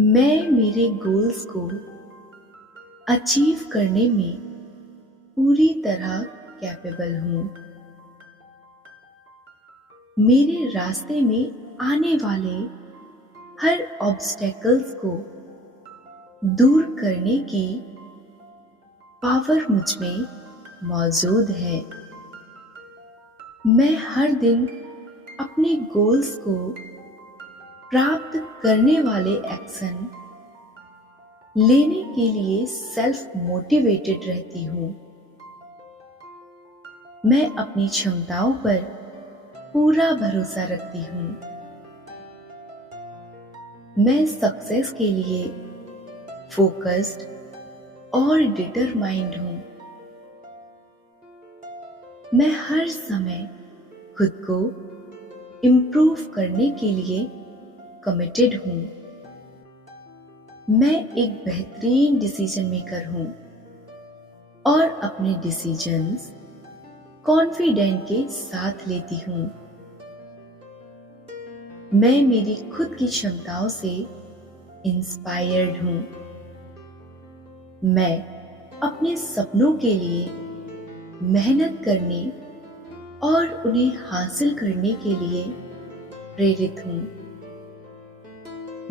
मैं मेरे गोल्स को अचीव करने में पूरी तरह कैपेबल हूँ। मेरे रास्ते में आने वाले हर ऑब्स्टेकल्स को दूर करने की पावर मुझ में मौजूद है। मैं हर दिन अपने गोल्स को प्राप्त करने वाले एक्शन लेने के लिए सेल्फ मोटिवेटेड रहती हूँ। मैं अपनी क्षमताओं पर पूरा भरोसा रखती हूँ। मैं सक्सेस के लिए फोकस्ड और डिटरमाइंड हूँ। मैं हर समय खुद को इम्प्रूव करने के लिए कमिटेड हूँ। मैं एक बेहतरीन डिसीजन मेकर हूँ और अपने डिसीजंस कॉन्फिडेंट के साथ लेती हूँ। मैं मेरी खुद की क्षमताओं से इंस्पायर्ड हूँ। मैं अपने सपनों के लिए मेहनत करने और उन्हें हासिल करने के लिए प्रेरित हूँ।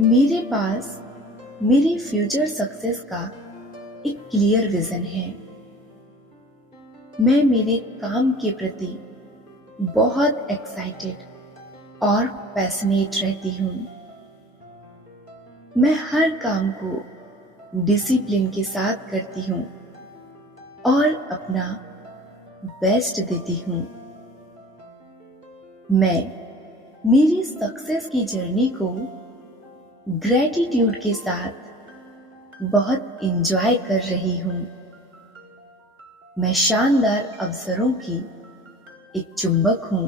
मेरे पास मेरी फ्यूचर सक्सेस का एक क्लियर विजन है। मैं मेरे काम के प्रति बहुत एक्साइटेड और पैशनेट रहती हूँ। मैं हर काम को डिसिप्लिन के साथ करती हूँ और अपना बेस्ट देती हूँ। मैं मेरी सक्सेस की जर्नी को ग्रैटिट्यूड के साथ बहुत एंजॉय कर रही हूँ। मैं शानदार अवसरों की एक चुंबक हूँ।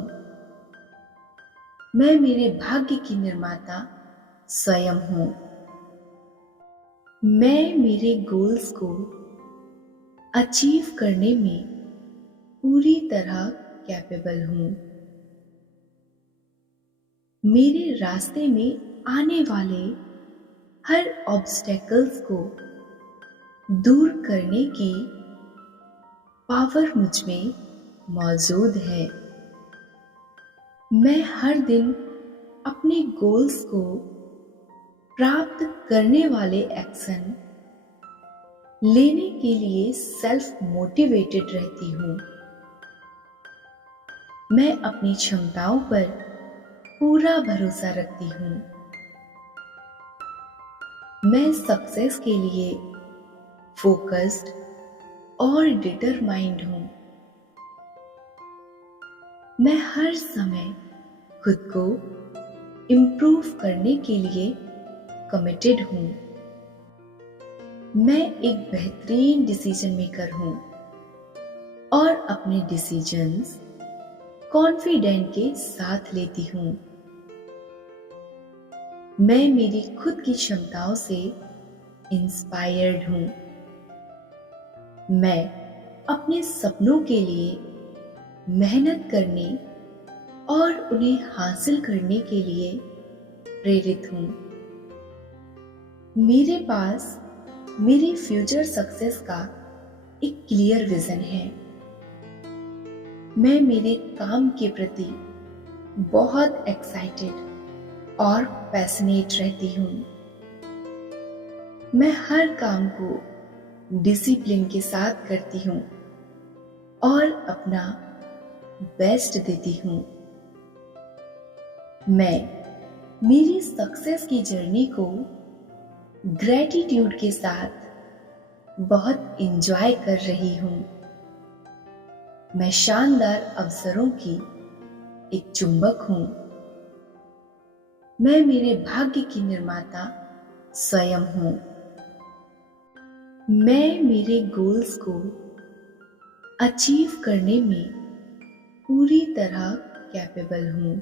मैं मेरे भाग्य की निर्माता स्वयं हूँ। मैं मेरे गोल्स को अचीव करने में पूरी तरह कैपेबल हूँ। मेरे रास्ते में आने वाले हर ऑब्स्टेकल्स को दूर करने की पावर मुझ में मौजूद है। मैं हर दिन अपने गोल्स को प्राप्त करने वाले एक्शन लेने के लिए सेल्फ मोटिवेटेड रहती हूँ। मैं अपनी क्षमताओं पर पूरा भरोसा रखती हूँ। मैं सक्सेस के लिए फोकस्ड और डिटरमाइंड हूँ। मैं हर समय खुद को इम्प्रूव करने के लिए कमिटेड हूँ। मैं एक बेहतरीन डिसीजन मेकर हूँ और अपने डिसीजंस कॉन्फिडेंट के साथ लेती हूँ। मैं मेरी खुद की क्षमताओं से इंस्पायर्ड हूँ। मैं अपने सपनों के लिए मेहनत करने और उन्हें हासिल करने के लिए प्रेरित हूँ। मेरे पास मेरी फ्यूचर सक्सेस का एक क्लियर विजन है। मैं मेरे काम के प्रति बहुत एक्साइटेड और पैशनेट रहती हूँ। मैं हर काम को डिसिप्लिन के साथ करती हूँ और अपना बेस्ट देती हूँ। मैं मेरी सक्सेस की जर्नी को ग्रैटिट्यूड के साथ बहुत एंजॉय कर रही हूँ। मैं शानदार अवसरों की एक चुंबक हूँ। मैं मेरे भाग्य की निर्माता स्वयं हूँ। मैं मेरे गोल्स को अचीव करने में पूरी तरह कैपेबल हूँ।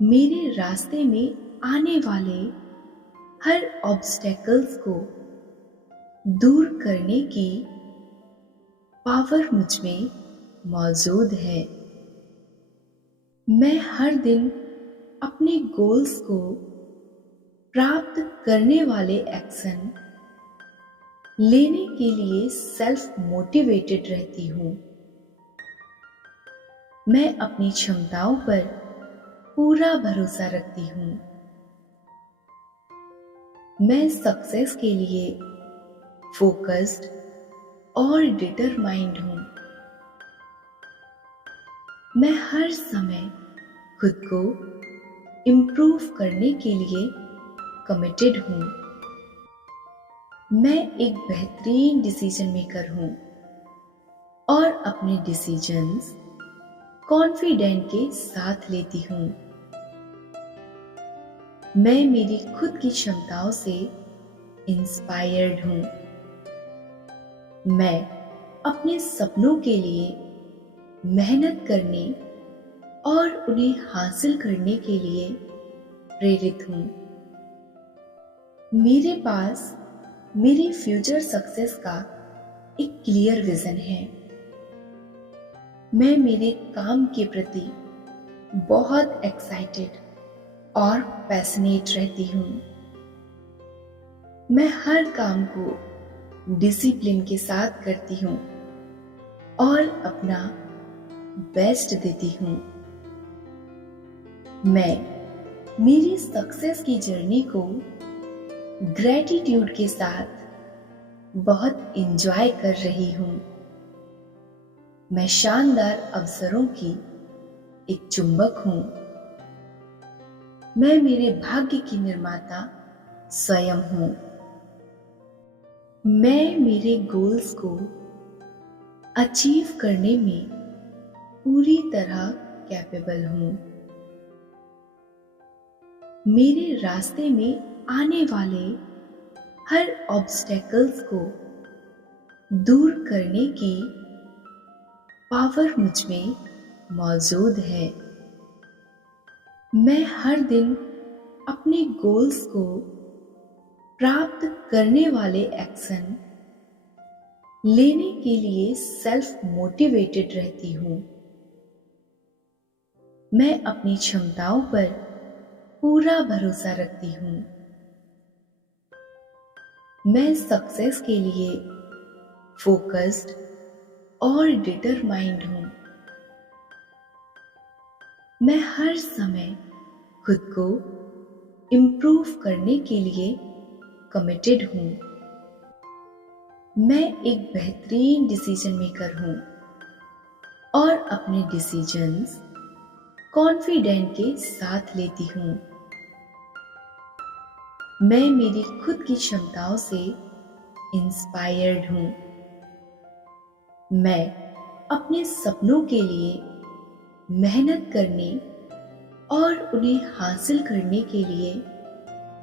मेरे रास्ते में आने वाले हर ऑब्स्टेकल्स को दूर करने की पावर मुझ में मौजूद है। मैं हर दिन अपने गोल्स को प्राप्त करने वाले एक्शन लेने के लिए सेल्फ मोटिवेटेड रहती हूँ। मैं अपनी क्षमताओं पर पूरा भरोसा रखती हूँ। मैं सक्सेस के लिए फोकस्ड और डिटरमाइंड हूँ। मैं हर समय खुद को इम्प्रूव करने के लिए कमिटेड हूँ। मैं एक बेहतरीन डिसीजन मेकर हूँ और अपने डिसीजंस कॉन्फिडेंट के साथ लेती हूँ। मैं मेरी खुद की क्षमताओं से इंस्पायर्ड हूँ। मैं अपने सपनों के लिए मेहनत करने और उन्हें हासिल करने के लिए प्रेरित हूँ। मेरे पास मेरी फ्यूचर सक्सेस का एक क्लियर विजन है। मैं मेरे काम के प्रति बहुत एक्साइटेड और पैशनेट रहती हूँ। मैं हर काम को डिसिप्लिन के साथ करती हूँ और अपना बेस्ट देती हूँ। मैं मेरी सक्सेस की जर्नी को ग्रेटिट्यूड के साथ बहुत एंजॉय कर रही हूँ। मैं शानदार अवसरों की एक चुंबक हूँ। मैं मेरे भाग्य की निर्माता स्वयं हूँ। मैं मेरे गोल्स को अचीव करने में पूरी तरह कैपेबल हूँ। मेरे रास्ते में आने वाले हर ऑब्स्टेकल्स को दूर करने की पावर मुझ में मौजूद है। मैं हर दिन अपने गोल्स को प्राप्त करने वाले एक्शन लेने के लिए सेल्फ मोटिवेटेड रहती हूँ। मैं अपनी क्षमताओं पर पूरा भरोसा रखती हूँ। मैं सक्सेस के लिए फोकस्ड और डिटरमाइंड हूँ। मैं हर समय खुद को इम्प्रूव करने के लिए कमिटेड हूँ। मैं एक बेहतरीन डिसीजन मेकर हूँ और अपने डिसीजंस कॉन्फिडेंट के साथ लेती हूँ। मैं मेरी खुद की क्षमताओं से इंस्पायर्ड हूँ। मैं अपने सपनों के लिए मेहनत करने और उन्हें हासिल करने के लिए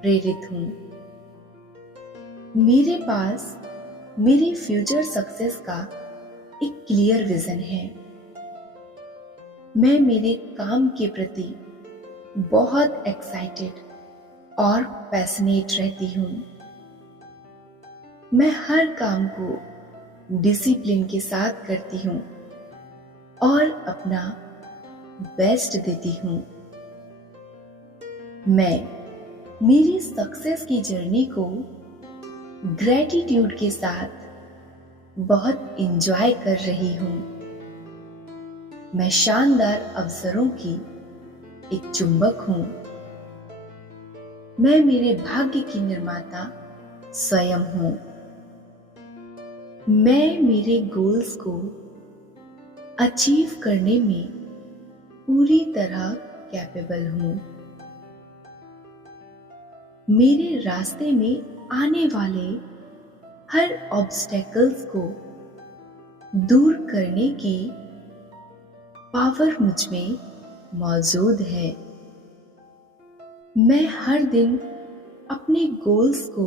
प्रेरित हूँ। मेरे पास मेरी फ्यूचर सक्सेस का एक क्लियर विजन है। मैं मेरे काम के प्रति बहुत एक्साइटेड और पैशनेट रहती हूँ। मैं हर काम को डिसिप्लिन के साथ करती हूँ और अपना बेस्ट देती हूँ। मैं मेरी सक्सेस की जर्नी को ग्रेटिट्यूड के साथ बहुत एंजॉय कर रही हूँ। मैं शानदार अवसरों की एक चुंबक हूँ। मैं मेरे भाग्य की निर्माता स्वयं हूँ। मैं मेरे गोल्स को अचीव करने में पूरी तरह कैपेबल हूँ। मेरे रास्ते में आने वाले हर ऑब्स्टेकल्स को दूर करने की पावर मुझ में मौजूद है। मैं हर दिन अपने गोल्स को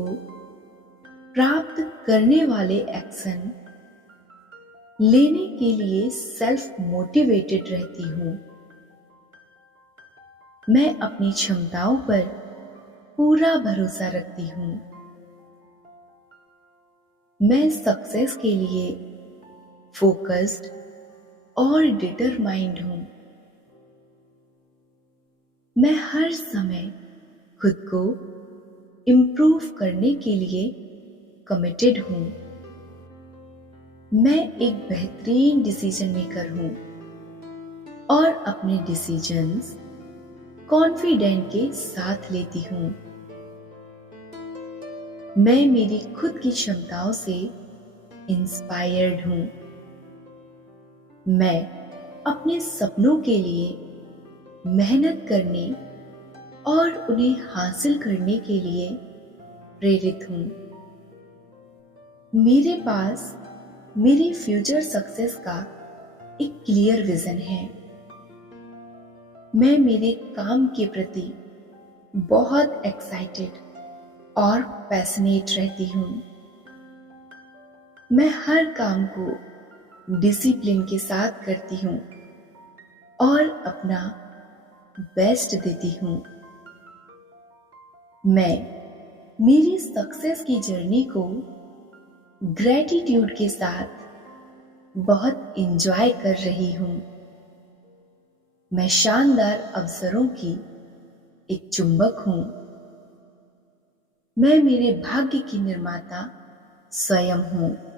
प्राप्त करने वाले एक्शन लेने के लिए सेल्फ मोटिवेटेड रहती हूँ। मैं अपनी क्षमताओं पर पूरा भरोसा रखती हूँ। मैं सक्सेस के लिए फोकस्ड और डिटरमाइंड हूँ। मैं हर समय खुद को इम्प्रूव करने के लिए कमिटेड हूँ। मैं एक बेहतरीन डिसीजन मेकर हूँ और अपने डिसीजंस कॉन्फिडेंट के साथ लेती हूँ। मैं मेरी खुद की क्षमताओं से इंस्पायर्ड हूँ। मैं अपने सपनों के लिए मेहनत करने और उन्हें हासिल करने के लिए प्रेरित हूँ। मेरे पास मेरी फ्यूचर सक्सेस का एक क्लियर विजन है। मैं मेरे काम के प्रति बहुत एक्साइटेड और पैशनेट रहती हूँ। मैं हर काम को डिसिप्लिन के साथ करती हूँ और अपना बेस्ट देती हूँ। मैं मेरी सक्सेस की जर्नी को ग्रेटिट्यूड के साथ बहुत एंजॉय कर रही हूँ। मैं शानदार अवसरों की एक चुंबक हूँ। मैं मेरे भाग्य की निर्माता स्वयं हूँ।